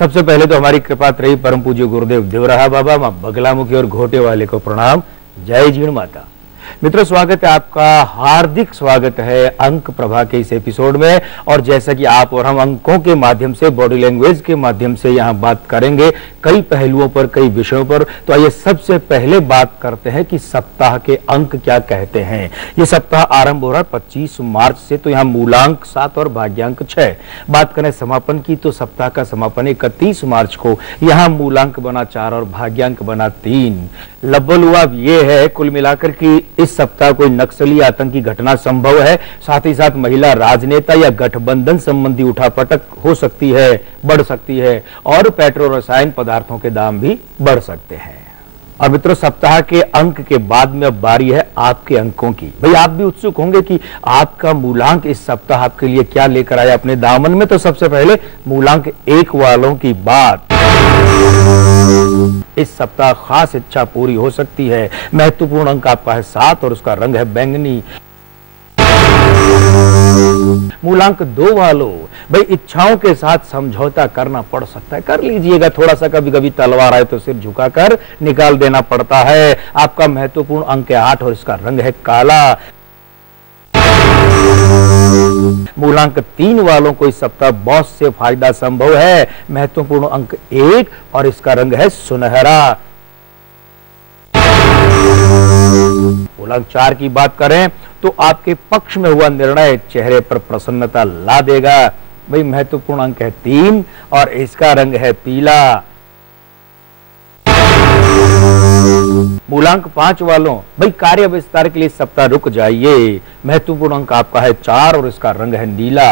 सबसे पहले तो हमारी कृपा रही परम पूज्य गुरुदेव देवराहा बाबा, मां बगलामुखी और घोटे वाले को प्रणाम। जय जीण माता। मित्रों, स्वागत है आपका, हार्दिक स्वागत है अंक प्रभा के इस एपिसोड में। और जैसा कि आप और हम अंकों के माध्यम से, बॉडी लैंग्वेज के माध्यम से यहाँ बात करेंगे कई पहलुओं पर, कई विषयों पर। तो आइए सबसे पहले बात करते हैं कि सप्ताह के अंक क्या कहते हैं। ये सप्ताह आरंभ हो रहा है 25 मार्च से, तो यहाँ मूलांक 7 और भाग्यांक 6। बात करें समापन की, तो सप्ताह का समापन 31 मार्च को, यहाँ मूलांक बना 4 और भाग्यांक बना 3। लब्बलुआब ये है कुल मिलाकर कि इस सप्ताह कोई नक्सली आतंकी घटना संभव है। साथ ही साथ महिला राजनेता या गठबंधन संबंधी उठापटक हो सकती है, बढ़ सकती है, और पेट्रोल रसायन पदार्थों के दाम भी बढ़ सकते हैं। और मित्रों, सप्ताह के अंक के बाद में अब बारी है आपके अंकों की। भाई, आप भी उत्सुक होंगे कि आपका मूलांक इस सप्ताह आपके लिए क्या लेकर आया अपने दामन में। तो सबसे पहले मूलांक 1 वालों की बात। इस सप्ताह खास इच्छा पूरी हो सकती है। महत्वपूर्ण अंक आपका है 7 और उसका रंग है बैंगनी। मूलांक 2 वालों, भाई इच्छाओं के साथ समझौता करना पड़ सकता है, कर लीजिएगा। थोड़ा सा कभी कभी तलवार आए तो सिर झुकाकर निकाल देना पड़ता है। आपका महत्वपूर्ण अंक है 8 और इसका रंग है काला। मूलांक 3 वालों को इस सप्ताह बॉस से फायदा संभव है। महत्वपूर्ण अंक 1 और इसका रंग है सुनहरा। मूलांक 4 की बात करें तो आपके पक्ष में हुआ निर्णय चेहरे पर प्रसन्नता ला देगा। भाई, महत्वपूर्ण अंक है 3 और इसका रंग है पीला। मूलांक 5 वालों, भाई कार्य विस्तार के लिए इस सप्ताह रुक जाइए। महत्वपूर्ण अंक आपका है 4 और इसका रंग है नीला।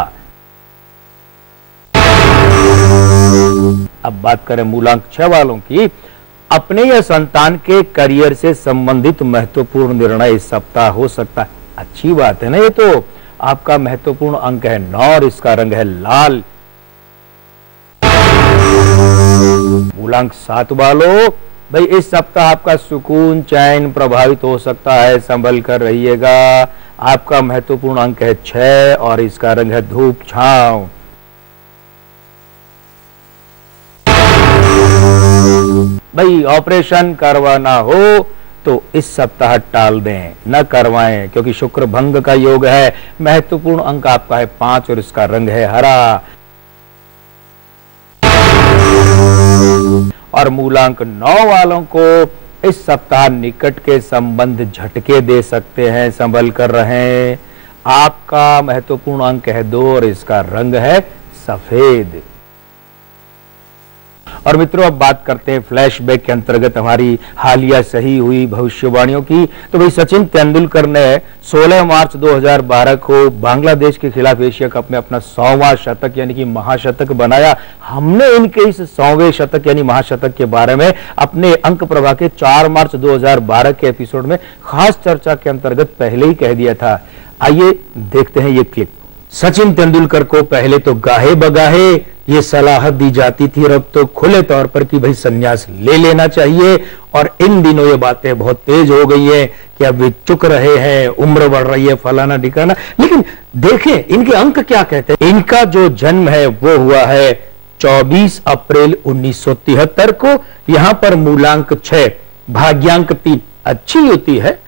अब बात करें मूलांक 6 वालों की। अपने या संतान के करियर से संबंधित महत्वपूर्ण निर्णय इस सप्ताह हो सकता है। अच्छी बात है ना ये तो। आपका महत्वपूर्ण अंक है 9 और इसका रंग है लाल। मूलांक 7 वालों, भाई इस सप्ताह आपका सुकून चैन प्रभावित हो सकता है, संभल कर रहिएगा। आपका महत्वपूर्ण अंक है 6 और इसका रंग है धूप छांव। भाई, ऑपरेशन करवाना हो तो इस सप्ताह टाल दें, न करवाएं, क्योंकि शुक्र भंग का योग है। महत्वपूर्ण अंक आपका है 5 और इसका रंग है हरा। और मूलांक 9 वालों को इस सप्ताह निकट के संबंध झटके दे सकते हैं, संभल कर रहें। आपका महत्वपूर्ण अंक है 2 और इसका रंग है सफेद। और मित्रों, अब बात करते हैं फ्लैशबैक के अंतर्गत हमारी हालिया सही हुई भविष्यवाणियों की। तो भाई, सचिन तेंदुलकर ने 16 मार्च 2012 को बांग्लादेश के खिलाफ एशिया कप में अपना 100वां शतक यानी कि महाशतक बनाया। हमने इनके इस 100वें शतक यानी महाशतक के बारे में अपने अंक प्रभा के 4 मार्च 2012 के एपिसोड में खास चर्चा के अंतर्गत पहले ही कह दिया था। आइए देखते हैं ये क्लिप। सचिन तेंदुलकर को पहले तो गाहे बगाहे ये सलाह दी जाती थी, और अब तो खुले तौर पर कि भाई संन्यास ले लेना चाहिए। और इन दिनों ये बातें बहुत तेज हो गई हैं कि अब वे चुक रहे हैं, उम्र बढ़ रही है, फलाना ढिकाना। लेकिन देखें इनके अंक क्या कहते हैं। इनका जो जन्म है वो हुआ है 24 अप्रैल 1973 को। यहां पर मूलांक 6, भाग्यांक 3 अच्छी युति है।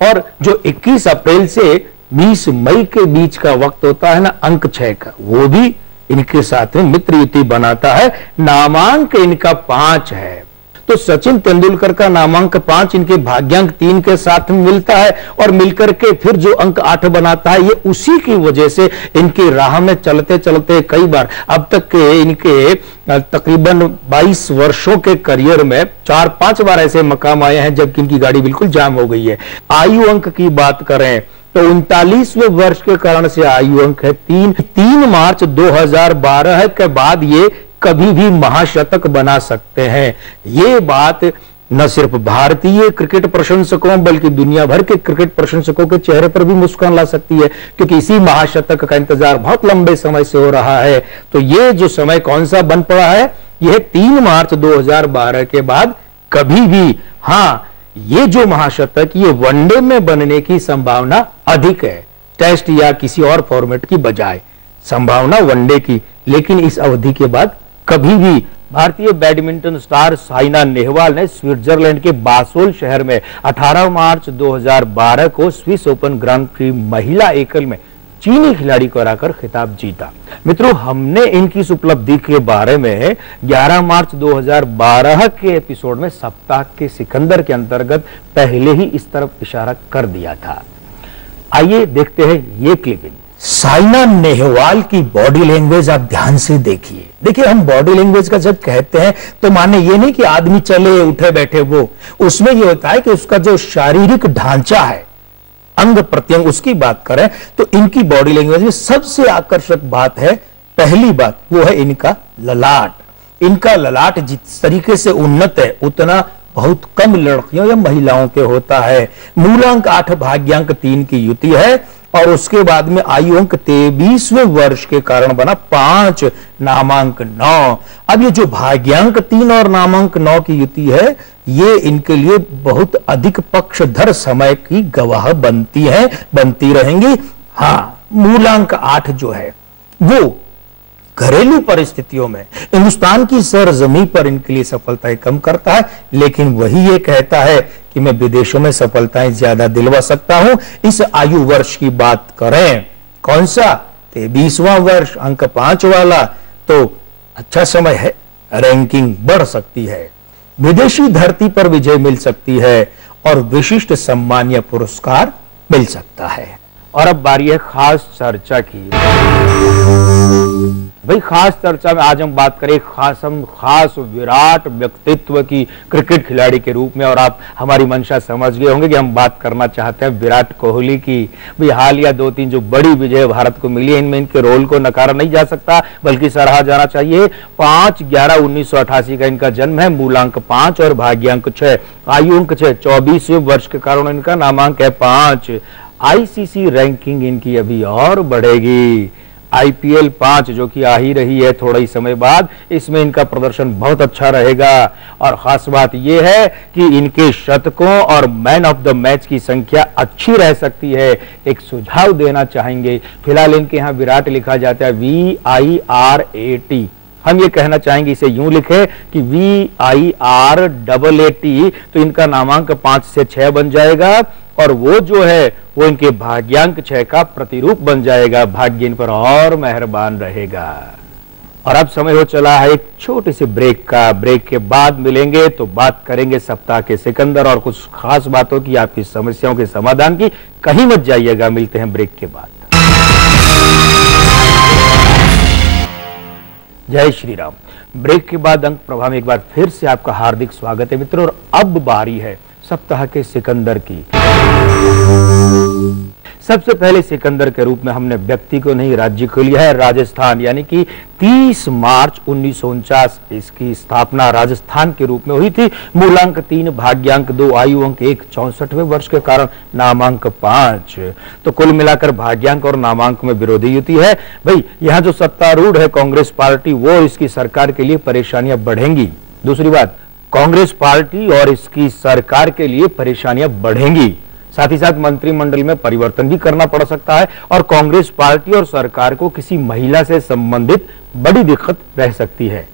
और जो 21 अप्रैल से 20 मई के बीच का वक्त होता है ना, अंक 6 का, वो भी इनके साथ में मित्र युति बनाता है। नामांक इनका 5 है। तो सचिन तेंदुलकर का नामांक 5 इनके भाग्यांक 3 के साथ में मिलता है, और मिलकर के फिर जो अंक 8 बनाता है, ये उसी की वजह से इनकी राह में चलते चलते कई बार अब तक के इनके तकरीबन 22 वर्षों के करियर में 4-5 बार ऐसे मकाम आए हैं जबकि इनकी गाड़ी बिल्कुल जाम हो गई है। आयु अंक की बात करें तो 39वें वर्ष के कारण से आयु अंक है 3 मार्च 2012 के बाद ये कभी भी महाशतक बना सकते हैं। ये बात न सिर्फ भारतीय क्रिकेट प्रशंसकों बल्कि दुनिया भर के क्रिकेट प्रशंसकों के चेहरे पर भी मुस्कान ला सकती है, क्योंकि इसी महाशतक का इंतजार बहुत लंबे समय से हो रहा है। तो ये जो समय कौन सा बन पड़ा है, यह 3 मार्च 2012 के बाद कभी भी, हाँ, ये जो महाशतक ये वनडे में बनने की संभावना अधिक है, टेस्ट या किसी और फॉर्मेट की बजाय संभावना वनडे की। लेकिन इस अवधि के बाद कभी भी भारतीय बैडमिंटन स्टार साइना नेहवाल ने स्विट्जरलैंड के बासोल शहर में 18 मार्च 2012 को स्विस ओपन ग्रांड प्री महिला एकल में चीनी खिलाड़ी को हराकर खिताब जीता। मित्रों, हमने इनकी इस उपलब्धि के बारे में 11 मार्च 2012 के एपिसोड में सप्ताह के सिकंदर के अंतर्गत पहले ही इस तरफ इशारा कर दिया था। आइए देखते हैं ये क्लिपिंग। साइना नेहवाल की बॉडी लैंग्वेज आप ध्यान से देखिए। देखिए, हम बॉडी लैंग्वेज का जब कहते हैं तो माने ये नहीं कि आदमी चले उठे बैठे, वो उसमें ये होता है कि उसका जो शारीरिक ढांचा है, अंग प्रत्यंग, उसकी बात करें तो इनकी बॉडी लैंग्वेज में सबसे आकर्षक बात है, पहली बात वो है इनका ललाट। इनका ललाट जिस तरीके से उन्नत है उतना बहुत कम लड़कियों या महिलाओं के होता है। मूलांक 8 भाग्यांक 3 की युति है और उसके बाद में आयु अंक 23वें वर्ष के कारण बना 5 नामांक 9। अब ये जो भाग्यांक 3 और नामांक 9 की युति है, ये इनके लिए बहुत अधिक पक्षधर समय की गवाह बनती है, बनती रहेंगी। हाँ, मूलांक 8 जो है वो घरेलू परिस्थितियों में हिंदुस्तान की सरजमी पर इनके लिए सफलताएं कम करता है, लेकिन वही ये कहता है कि मैं विदेशों में सफलताएं ज्यादा दिलवा सकता हूं। इस आयु वर्ष की बात करें, कौन सा 23वां वर्ष, अंक 5 वाला, तो अच्छा समय है, रैंकिंग बढ़ सकती है, विदेशी धरती पर विजय मिल सकती है और विशिष्ट सम्मान या पुरस्कार मिल सकता है। और अब बारी है खास चर्चा की। भाई, खास चर्चा में आज हम बात करें खास विराट व्यक्तित्व की क्रिकेट खिलाड़ी के रूप में। और आप हमारी मंशा समझ गए होंगे कि हम बात करना चाहते हैं विराट कोहली की। भाई, हालिया 2-3 जो बड़ी विजय भारत को मिली है, इनमें इनके रोल को नकारा नहीं जा सकता बल्कि सराहा जाना चाहिए। 5/11/1988 का इनका जन्म है, मूलांक 5 और भाग्यांक 6, आयु अंक 6, 24वें वर्ष के कारण इनका नामांक है 5। आईसीसी रैंकिंग इनकी अभी और बढ़ेगी। IPL 5 जो कि आ ही रही है थोड़ा ही समय बाद, इसमें इनका प्रदर्शन बहुत अच्छा रहेगा। और खास बात यह है कि इनके शतकों और मैन ऑफ द मैच की संख्या अच्छी रह सकती है। एक सुझाव देना चाहेंगे, फिलहाल इनके यहाँ विराट लिखा जाता है VIRAT, हम ये कहना चाहेंगे इसे यूं लिखे कि VIRAAT, तो इनका नामांक 5 से 6 बन जाएगा और वो जो है वो इनके भाग्यांक 6 का प्रतिरूप बन जाएगा। भाग्य इन पर और मेहरबान रहेगा। और अब समय हो चला है एक छोटे से ब्रेक का। ब्रेक के बाद मिलेंगे तो बात करेंगे सप्ताह के सिकंदर और कुछ खास बातों की, आपकी समस्याओं के समाधान की। कहीं मत जाइएगा, मिलते हैं ब्रेक के बाद। जय श्री राम। ब्रेक के बाद अंक प्रभा में एक बार फिर से आपका हार्दिक स्वागत है मित्रों। और अब बारी है सप्ताह के सिकंदर की। सबसे पहले सिकंदर के रूप में हमने व्यक्ति को नहीं राज्य को लिया है, राजस्थान, यानी कि 30 मार्च 1949 इसकी स्थापना राजस्थान के रूप में हुई थी। मूलांक 3, भाग्यांक 2, आयु अंक 1, 64वें वर्ष के कारण नामांक 5। तो कुल मिलाकर भाग्यांक और नामांक में विरोधी युति है। भाई, यहाँ जो सत्तारूढ़ है कांग्रेस पार्टी, वो इसकी सरकार के लिए परेशानियां बढ़ेंगी। दूसरी बात, कांग्रेस पार्टी और इसकी सरकार के लिए परेशानियां बढ़ेंगी, साथ ही साथ मंत्रिमंडल में परिवर्तन भी करना पड़ सकता है और कांग्रेस पार्टी और सरकार को किसी महिला से संबंधित बड़ी दिक्कत रह सकती है।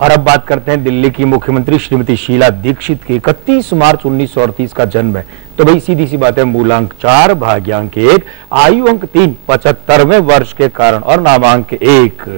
और अब बात करते हैं दिल्ली की मुख्यमंत्री श्रीमती शीला दीक्षित की। 31 मार्च 1938 का जन्म है। तो भाई सीधी सी बात है, मूलांक 4, भाग्यांक 1, आयु अंक 3, 75वें वर्ष के कारण और नामांक 1।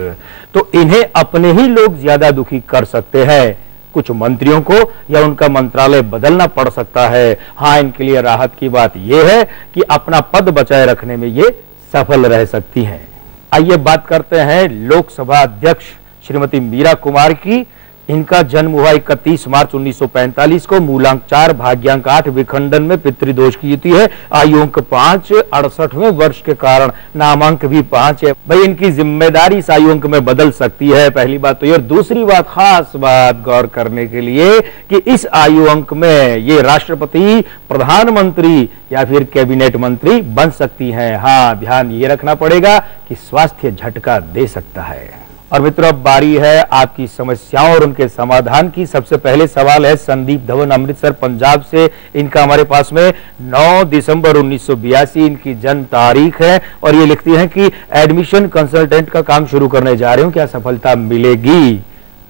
तो इन्हें अपने ही लोग ज्यादा दुखी कर सकते हैं। कुछ मंत्रियों को या उनका मंत्रालय बदलना पड़ सकता है। हाँ, इनके लिए राहत की बात यह है कि अपना पद बचाए रखने में ये सफल रह सकती हैं। आइए बात करते हैं लोकसभा अध्यक्ष श्रीमती मीरा कुमार की। इनका जन्म हुआ 31 मार्च 1945 को, मूलांक 4, भाग्यांक 8, विखंडन में पितृदोष की युति है, आयु अंक 5, 68वें वर्ष के कारण नामांक भी 5 है। भाई, इनकी जिम्मेदारी इस आयु अंक में बदल सकती है, पहली बात तो ये। और दूसरी बात, खास बात गौर करने के लिए कि इस आयु अंक में ये राष्ट्रपति, प्रधानमंत्री या फिर कैबिनेट मंत्री बन सकती हैं। हाँ, ध्यान ये रखना पड़ेगा कि स्वास्थ्य झटका दे सकता है। और मित्रों, अब बारी है आपकी समस्याओं और उनके समाधान की। सबसे पहले सवाल है संदीप धवन, अमृतसर, पंजाब से। इनका हमारे पास में 9 दिसंबर 1982 इनकी जन्म तारीख है और ये लिखती हैं कि एडमिशन कंसल्टेंट का काम शुरू करने जा रहे हूं, क्या सफलता मिलेगी?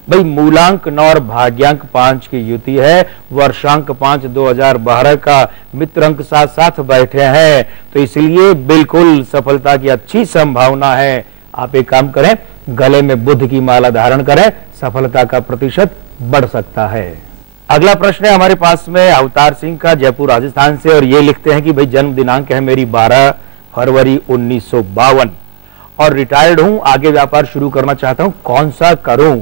भाई मूलांक 9 और भाग्यांक 5 की युति है, वर्षांक 5 2012 का मित्र अंक साथ साथ बैठे हैं, तो इसलिए बिल्कुल सफलता की अच्छी संभावना है। आप एक काम करें, गले में बुध की माला धारण करें, सफलता का प्रतिशत बढ़ सकता है। अगला प्रश्न है हमारे पास में अवतार सिंह का, जयपुर राजस्थान से, और ये लिखते हैं कि भाई जन्म दिनांक है मेरी 12 फरवरी 1952 और रिटायर्ड हूं, आगे व्यापार शुरू करना चाहता हूं, कौन सा करूं?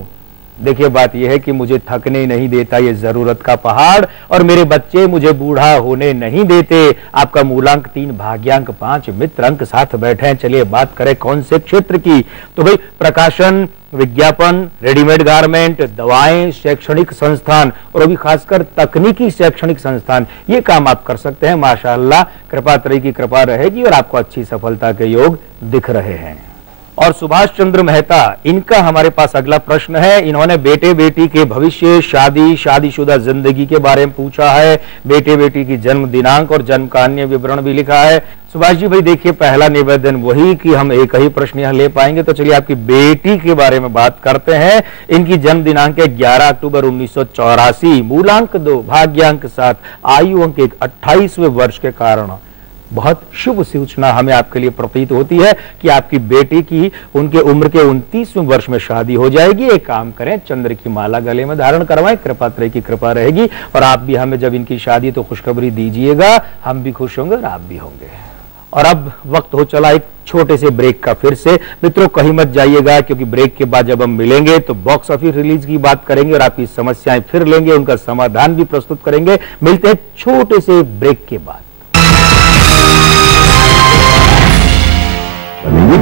देखिए बात यह है कि मुझे थकने नहीं देता ये जरूरत का पहाड़, और मेरे बच्चे मुझे बूढ़ा होने नहीं देते। आपका मूलांक 3 भाग्यांक 5 मित्र अंक साथ बैठे हैं। चलिए बात करें कौन से क्षेत्र की, तो भाई प्रकाशन, विज्ञापन, रेडीमेड गारमेंट, दवाएं, शैक्षणिक संस्थान और अभी खासकर तकनीकी शैक्षणिक संस्थान, ये काम आप कर सकते हैं। माशाअल्लाह, कृपा त्रयी की कृपा रहेगी और आपको अच्छी सफलता के योग दिख रहे हैं। और सुभाष चंद्र मेहता, इनका हमारे पास अगला प्रश्न है। इन्होंने बेटे बेटी के भविष्य, शादी, शादीशुदा जिंदगी के बारे में पूछा है, बेटे बेटी की जन्म दिनांक और जन्म का अन्य विवरण भी लिखा है। सुभाष जी भाई देखिए, पहला निवेदन वही कि हम एक ही प्रश्न यहाँ ले पाएंगे, तो चलिए आपकी बेटी के बारे में बात करते हैं। इनकी जन्म दिनांक है 11 अक्टूबर 1984, मूलांक 2 भाग्यांक 7, आयु अंक 1, 28वें वर्ष के कारण बहुत शुभ सूचना हमें आपके लिए प्रतीत होती है कि आपकी बेटी की उनके उम्र के 29वें वर्ष में शादी हो जाएगी। एक काम करें, चंद्र की माला गले में धारण करवाएं, कृपा त्रय की कृपा रहेगी, और आप भी हमें जब इनकी शादी तो खुशखबरी दीजिएगा, हम भी खुश होंगे और आप भी होंगे। और अब वक्त हो चला एक छोटे से ब्रेक का। फिर से मित्रों कहीं मत जाइएगा, क्योंकि ब्रेक के बाद जब हम मिलेंगे तो बॉक्स ऑफिस रिलीज की बात करेंगे और आपकी समस्याएं फिर लेंगे, उनका समाधान भी प्रस्तुत करेंगे। मिलते हैं छोटे से ब्रेक के बाद।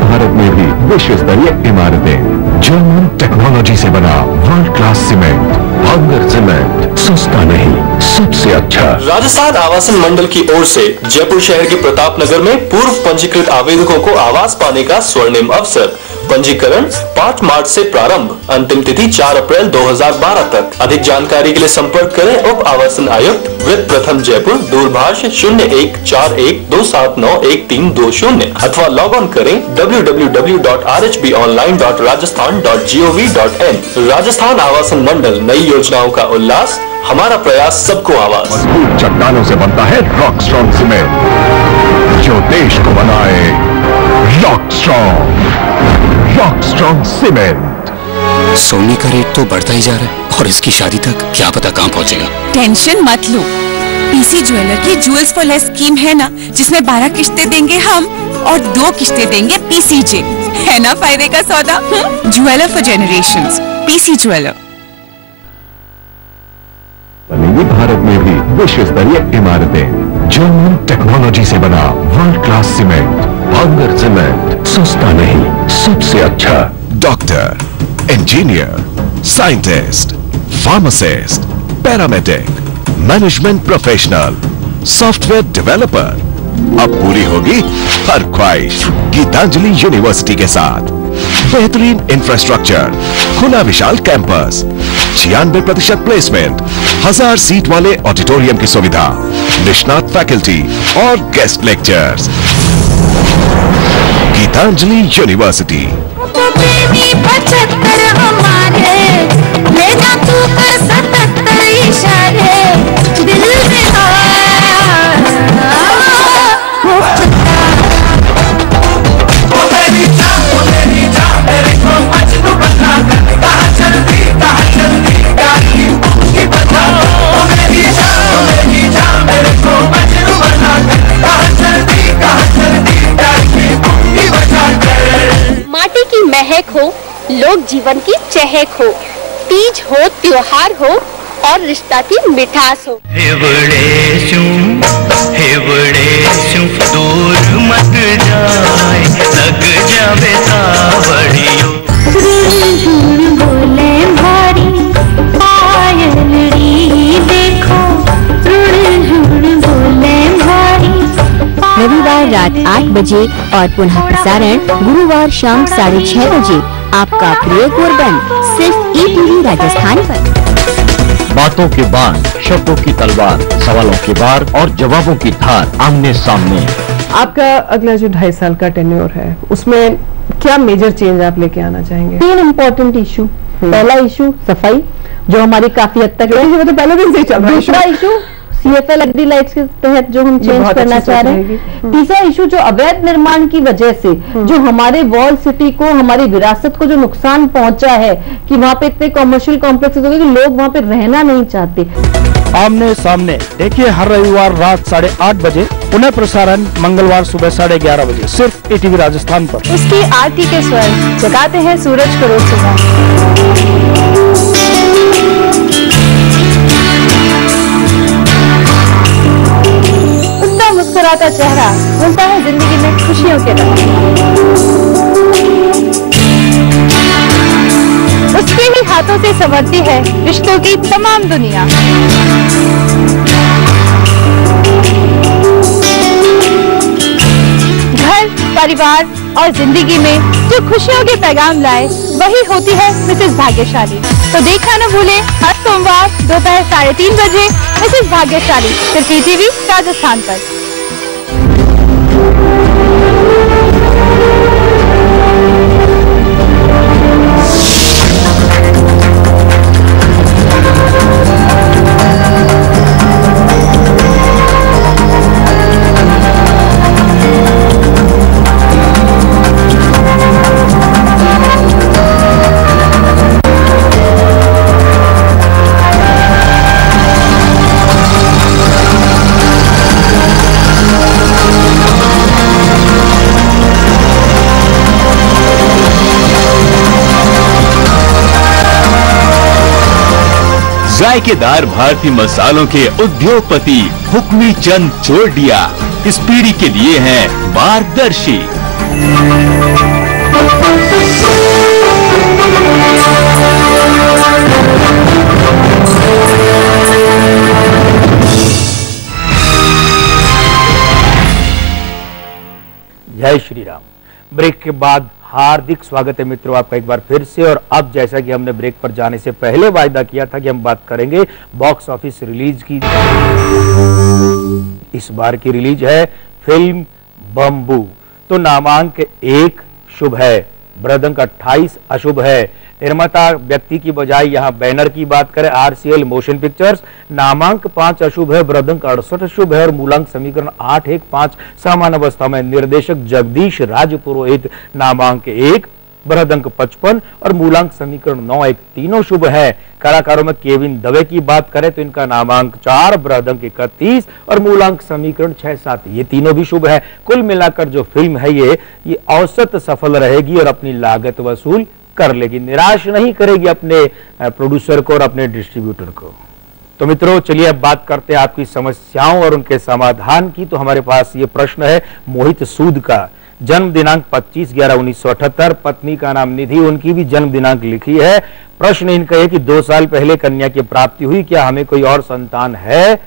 भारत में भी विश्व स्तरीय इमारतें, जर्मन टेक्नोलॉजी से बना वर्ल्ड क्लास सीमेंट, भांगर सीमेंट, सस्ता नहीं सबसे अच्छा। राजस्थान आवासन मंडल की ओर से जयपुर शहर के प्रताप नगर में पूर्व पंजीकृत आवेदकों को आवास पाने का स्वर्णिम अवसर। पंजीकरण 5 मार्च से प्रारंभ, अंतिम तिथि 4 अप्रैल 2012 तक। अधिक जानकारी के लिए संपर्क करें उप आवासन आयुक्त वृत्त प्रथम जयपुर, दूरभाष 014827911320 अथवा लॉग ऑन करें www.rhbonline.rajasthan.gov.in। राजस्थान आवासन मंडल, नई योजनाओं का उल्लास, हमारा प्रयास सबको आवास। मजबूत चट्टानों से बनता है रॉक स्ट्रॉन्ग सीमेंट, जो देश को बनाए रॉक स्ट्रॉन्ग सीमेंट। सोने का रेट तो बढ़ता ही जा रहा है और इसकी शादी तक क्या पता कहां पहुंचेगा। टेंशन मत लो, पीसी ज्वेलर की ज्वेल्स फॉर लेस स्कीम है ना, जिसमें 12 किस्तें देंगे हम और 2 किस्तें देंगे पीसीजे। है ना फायदे का सौदा। Jeweller for generations, PC jeweller. बनेगी भारत में भी विश्व स्तरीय इमारतें, जर्मन टेक्नोलॉजी से बना वर्ल्ड क्लास सीमेंट, भांगर सीमेंट, सस्ता नहीं सबसे अच्छा। Doctor, engineer, scientist, pharmacist, paramedic, management professional, software developer, अब पूरी होगी हर ख्वाहिश गीतांजलि यूनिवर्सिटी के साथ। बेहतरीन इंफ्रास्ट्रक्चर, खुला विशाल कैंपस, 96% प्लेसमेंट, 1000 सीट वाले ऑडिटोरियम की सुविधा, निष्णात फैकल्टी और गेस्ट लेक्चर्स। गीतांजलि यूनिवर्सिटी। माटी की महक हो, लोक जीवन की चहक हो, तीज हो, त्योहार हो और रिश्ता की मिठास हो। दूर मत जाए, लग जावे सावड़ियों। बोले भारी पायलड़ी देखो, बोले भारी। रविवार रात 8 बजे और पुनः प्रसारण गुरुवार शाम 6:30 बजे। आपका प्रिय कोरबन सिर्फ ईटीवी राजस्थान पर। बातों के बाण, शब्दों की तलवार, सवालों के बार और जवाबों की धार, आमने सामने। आपका अगला जो 2.5 साल का टेन्योर है, उसमें क्या मेजर चेंज आप लेके आना चाहेंगे? 3 इम्पोर्टेंट इशू। पहला इशू सफाई, जो हमारी काफी हद तक है, तो पहले दिन से चल रहा है। दूसरा इशू CFL एलईडी लाइट्स के तहत जो हम चेंज करना चाह रहे हैं। तीसरा इशू जो अवैध निर्माण की वजह से जो हमारे वॉल सिटी को, हमारी विरासत को जो नुकसान पहुंचा है कि वहां पे इतने कमर्शियल कॉम्प्लेक्सेस हो गए कि लोग वहां पे रहना नहीं चाहते। आमने सामने देखिए हर रविवार रात 8:30 बजे, पुनः प्रसारण मंगलवार सुबह 11:30 बजे, सिर्फ ETV राजस्थान पर। उसकी आरती के स्वर जगाते हैं सूरज को रोज सुबह। उसका मुस्कुराता चेहरा बुनता है जिंदगी में खुशियों के रंग। उसके ही हाथों से संवरती है रिश्तों की तमाम दुनिया। घर, परिवार और जिंदगी में जो खुशियों के पैगाम लाए वही होती है मिसेस भाग्यशाली। तो देखना न भूले हर सोमवार दोपहर 3:30 बजे मिसेस भाग्यशाली, सिर्फ ETV राजस्थान पर। जायकेदार भारतीय मसालों के उद्योगपति हुक्मी चंद चोरडिया इस पीढ़ी के लिए हैं मार्गदर्शी। जय श्री राम। ब्रेक के बाद हार्दिक स्वागत है मित्रों आपका एक बार फिर से। और अब जैसा कि हमने ब्रेक पर जाने से पहले वायदा किया था कि हम बात करेंगे बॉक्स ऑफिस रिलीज की। इस बार की रिलीज है फिल्म बम्बू। तो नामांक 1 शुभ है, बृहदंक 28 अशुभ है। निर्माता व्यक्ति की बजाय यहाँ बैनर की बात करें RCL मोशन पिक्चर्स, नामांक 5 अशुभ है, बृहदंक 68 शुभ है और मूलांक समीकरण 815 समान अवस्था में। निर्देशक जगदीश राजपुरोहित, नामांक 1, बृहदंक 55 और मूलांक समीकरण 9 तीनों शुभ है। कलाकारों में केविन दवे की बात करें तो इनका नामांक 4, बृहदंक 31 और मूलांक समीकरण 6-7 ये तीनों भी शुभ है। कुल मिलाकर जो फिल्म है ये औसत सफल रहेगी और अपनी लागत वसूल कर लेगी, निराश नहीं करेगी अपने प्रोड्यूसर को और अपने डिस्ट्रीब्यूटर को। तो मित्रों चलिए अब बात करते हैं आपकी समस्याओं और उनके समाधान की। तो हमारे पास ये प्रश्न है मोहित सूद का, जन्म दिनांक 25/11/1978, पत्नी का नाम निधि, उनकी भी जन्म दिनांक लिखी है। प्रश्न इनका है कि 2 साल पहले कन्या की प्राप्ति हुई, क्या हमें कोई और संतान है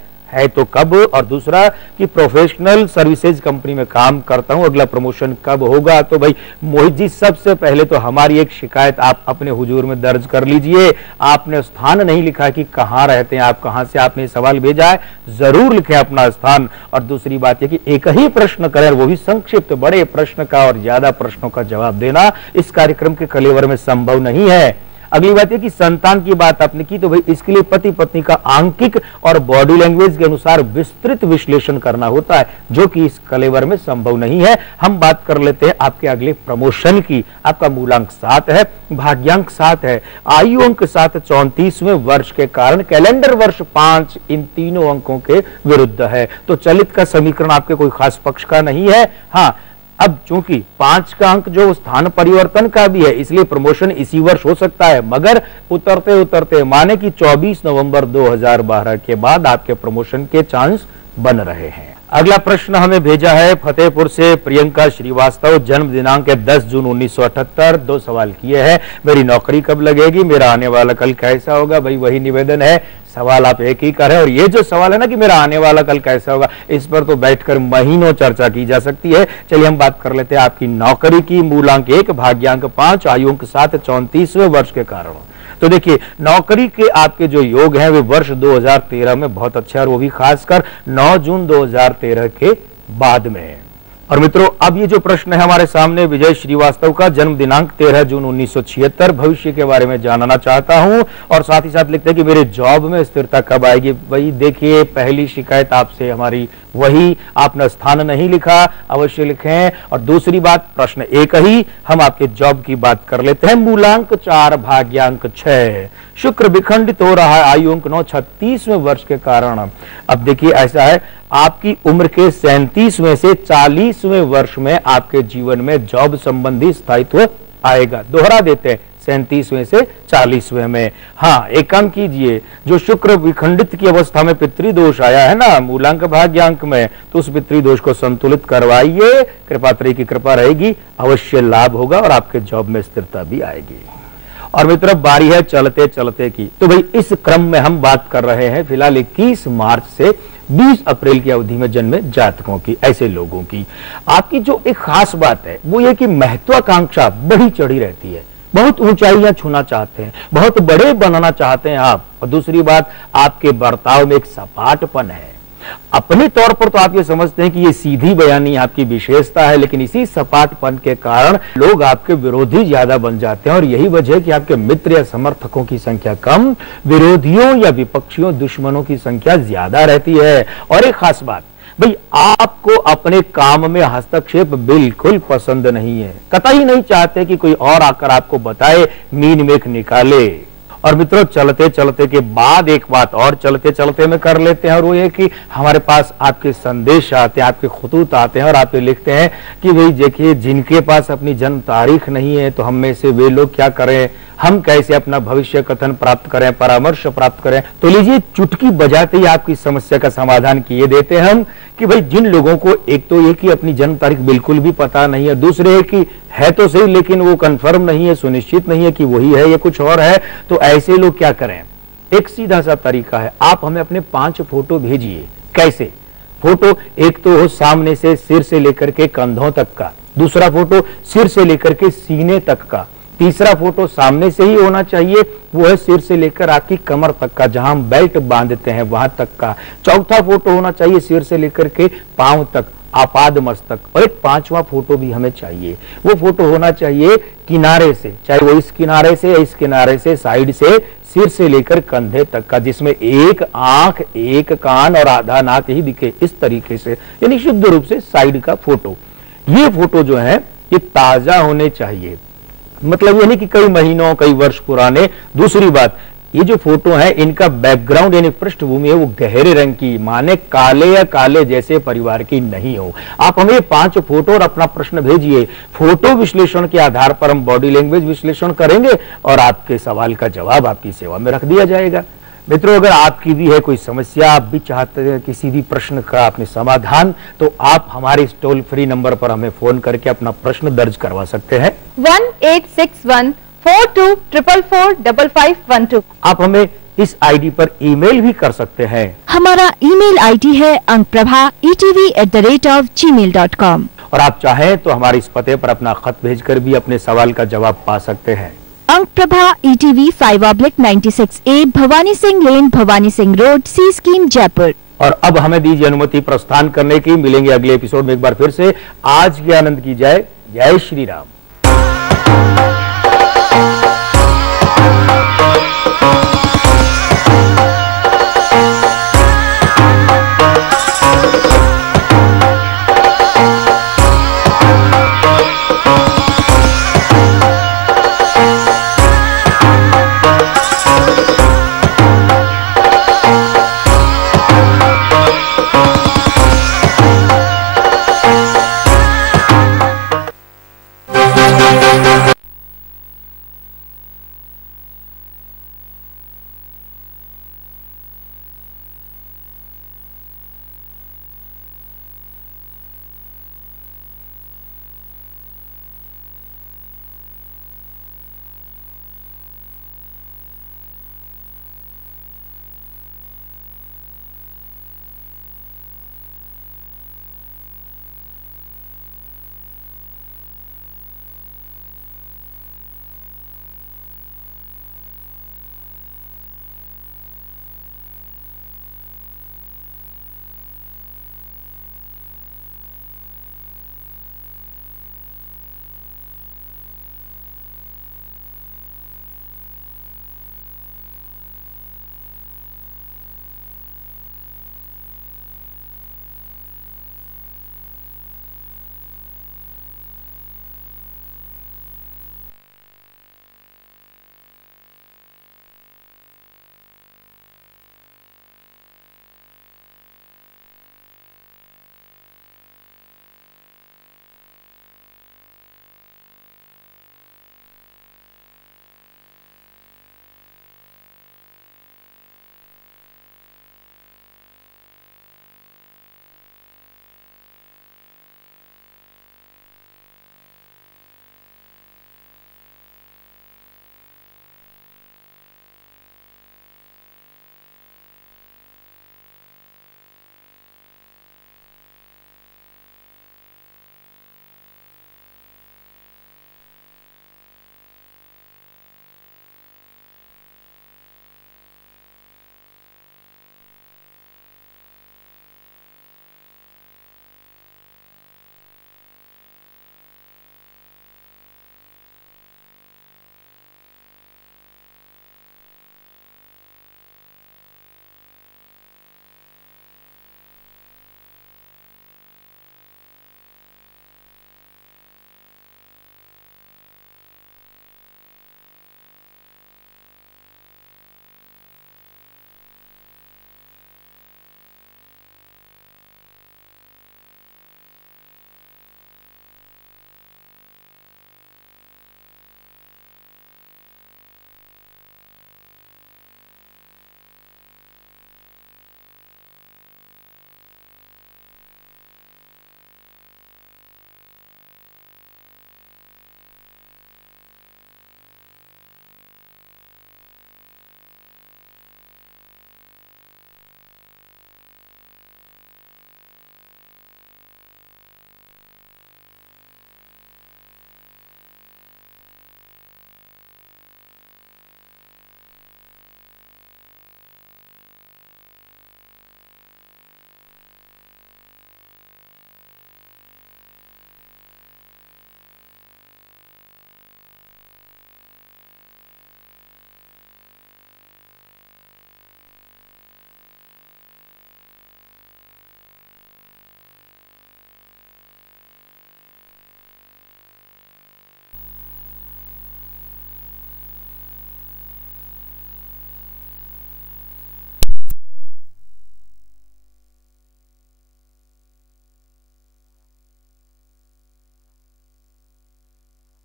तो कब? और दूसरा कि प्रोफेशनल सर्विसेज कंपनी में काम करता हूं, अगला प्रमोशन कब होगा? तो भाई मोहित जी, सबसे पहले तो हमारी एक शिकायत आप अपने हुजूर में दर्ज कर लीजिए। आपने स्थान नहीं लिखा कि कहां रहते हैं आप, कहां से आपने सवाल भेजा है, जरूर लिखें अपना स्थान। और दूसरी बात यह कि एक ही प्रश्न करें, वो भी संक्षिप्त, बड़े प्रश्न का और ज्यादा प्रश्नों का जवाब देना इस कार्यक्रम के कलेवर में संभव नहीं है। अगली बात है कि संतान की बात आपने की, तो भाई इसके लिए पति पत्नी का आंकिक और बॉडी लैंग्वेज के अनुसार विस्तृत विश्लेषण करना होता है, जो कि इस कलेवर में संभव नहीं है। हम बात कर लेते हैं आपके अगले प्रमोशन की। आपका मूलांक 7 है, भाग्यांक 7 है, आयु अंक 7 34वें वर्ष के कारण कैलेंडर वर्ष 5 इन तीनों अंकों के विरुद्ध है। तो चलित का समीकरण आपके कोई खास पक्ष का नहीं है। हाँ, अब चूंकि 5 का अंक जो स्थान परिवर्तन का भी है, इसलिए प्रमोशन इसी वर्ष हो सकता है, मगर उतरते उतरते माने कि 24 नवंबर 2012 के बाद आपके प्रमोशन के चांस बन रहे हैं। अगला प्रश्न हमें भेजा है फतेहपुर से प्रियंका श्रीवास्तव, जन्म दिनांक है 10 जून 1978। 2 सवाल किए हैं। मेरी नौकरी कब लगेगी, मेरा आने वाला कल कैसा होगा? भाई वही निवेदन है, सवाल आप एक ही करें। और ये जो सवाल है ना कि मेरा आने वाला कल कैसा होगा, इस पर तो बैठकर महीनों चर्चा की जा सकती है। चलिए हम बात कर लेते हैं आपकी नौकरी की। मूलांक 1, भाग्यांक 5, आयु अंक 7 34वें वर्ष के कारण। तो देखिए नौकरी के आपके जो योग हैं वे वर्ष 2013 में बहुत अच्छे, और वो भी खासकर 9 जून 2013 के बाद में। और मित्रों, अब ये जो प्रश्न है हमारे सामने विजय श्रीवास्तव का, जन्म दिनांक 13 जून 1976, भविष्य के बारे में जानना चाहता हूं और साथ ही साथ लिखते हैं कि मेरे जॉब में स्थिरता कब आएगी। वही देखिए, पहली शिकायत आपसे हमारी वही, आपने स्थान नहीं लिखा, अवश्य लिखें। और दूसरी बात, प्रश्न एक ही, हम आपके जॉब की बात कर लेते हैं। मूलांक 4 भाग्यांक 6, शुक्र विखंडित हो रहा है, आयु अंक 9, 36वें वर्ष के कारण। अब देखिए ऐसा है, आपकी उम्र के 37वें से 40वें वर्ष में आपके जीवन में जॉब संबंधी स्थायित्व आएगा। दोहरा देते हैं, 37वें से 40वें में। हाँ, एक काम कीजिए, जो शुक्र विखंडित की अवस्था में पितृदोष आया है ना मूलांक भाग्यांक में, तो उस पितृदोष को संतुलित करवाइए, कृपात्री की कृपा रहेगी, अवश्य लाभ होगा और आपके जॉब में स्थिरता भी आएगी। और मित्रों, बारी है चलते चलते की। तो भाई इस क्रम में हम बात कर रहे हैं फिलहाल 21 मार्च से 20 अप्रैल की अवधि में जन्मे जातकों की, ऐसे लोगों की। आपकी जो एक खास बात है वो ये कि महत्वाकांक्षा बढ़ी चढ़ी रहती है, बहुत ऊंचाइयां छूना चाहते हैं, बहुत बड़े बनना चाहते हैं आप। और दूसरी बात, आपके बर्ताव में एक सपाटपन है। अपने तौर पर तो आप ये समझते हैं कि ये सीधी बयानी आपकी विशेषता है, लेकिन इसी सपाटपन के कारण लोग आपके विरोधी ज्यादा बन जाते हैं और यही वजह है कि आपके मित्र या समर्थकों की संख्या कम, विरोधियों या विपक्षियों दुश्मनों की संख्या ज्यादा रहती है। और एक खास बात, भाई आपको अपने काम में हस्तक्षेप बिल्कुल पसंद नहीं है, कतई नहीं चाहते कि कोई और आकर आपको बताए, मीन मेख निकाले। और मित्रों, चलते चलते के बाद एक बात और चलते चलते में कर लेते हैं, और वो ये कि हमारे पास आपके संदेश आते हैं, आपके खुतूत आते हैं और आप ये लिखते हैं कि भाई देखिए, जिनके पास अपनी जन्म तारीख नहीं है तो हम में से वे लोग क्या करें, हम कैसे अपना भविष्य कथन प्राप्त करें, परामर्श प्राप्त करें। तो लीजिए, चुटकी बजाते ही आपकी समस्या का समाधान किए देते हैं हम कि भाई जिन लोगों को एक तो ये कि अपनी जन्म तारीख बिल्कुल भी पता नहीं है, दूसरे है कि है तो सही लेकिन वो कंफर्म नहीं है, सुनिश्चित नहीं है कि वही है या कुछ और है, तो ऐसे लोग क्या करें। एक सीधा सा तरीका है, आप हमें अपने 5 फोटो भेजिए। कैसे फोटो? एक तो हो सामने से सिर से लेकर के कंधों तक का, दूसरा फोटो सिर से लेकर के सीने तक का, तीसरा फोटो सामने से ही होना चाहिए, वो है सिर से लेकर आपकी कमर तक का, जहां हम बेल्ट बांधते हैं वहां तक का। चौथा फोटो होना चाहिए सिर से लेकर के पांव तक, आपाद मस्तक। और एक 5वां फोटो भी हमें चाहिए, वो फोटो होना चाहिए किनारे से, चाहे वो इस किनारे से या इस किनारे से, साइड से, सिर से लेकर कंधे तक का, जिसमें एक आंख, एक कान और आधा नाक ही दिखे, इस तरीके से, यानी शुद्ध रूप से साइड का फोटो। ये फोटो जो है ये ताजा होने चाहिए, मतलब ये नहीं कि कई महीनों कई वर्ष पुराने। दूसरी बात, ये जो फोटो है इनका बैकग्राउंड यानी पृष्ठभूमि है वो गहरे रंग की, माने काले या काले जैसे परिवार की नहीं हो। आप हमें 5 फोटो और अपना प्रश्न भेजिए। फोटो विश्लेषण के आधार पर हम बॉडी लैंग्वेज विश्लेषण करेंगे और आपके सवाल का जवाब आपकी सेवा में रख दिया जाएगा। मित्रों, अगर आपकी भी है कोई समस्या, आप भी चाहते हैं किसी भी प्रश्न का अपने समाधान, तो आप हमारे इस टोल फ्री नंबर पर हमें फोन करके अपना प्रश्न दर्ज करवा सकते हैं 186142445512। आप हमें इस आईडी पर ईमेल भी कर सकते हैं। हमारा ईमेल आईडी है ankprabha@gmail.com। और आप चाहें तो हमारे इस पते पर अपना खत भेजकर भी अपने सवाल का जवाब पा सकते हैं। अंकप्रभा ETV 5/96A, भवानी सिंह लेन, भवानी सिंह रोड, सी स्कीम, जयपुर। और अब हमें दीजिए अनुमति प्रस्थान करने की। मिलेंगे अगले एपिसोड में एक बार फिर से। आज के आनंद की जय। जय श्री राम।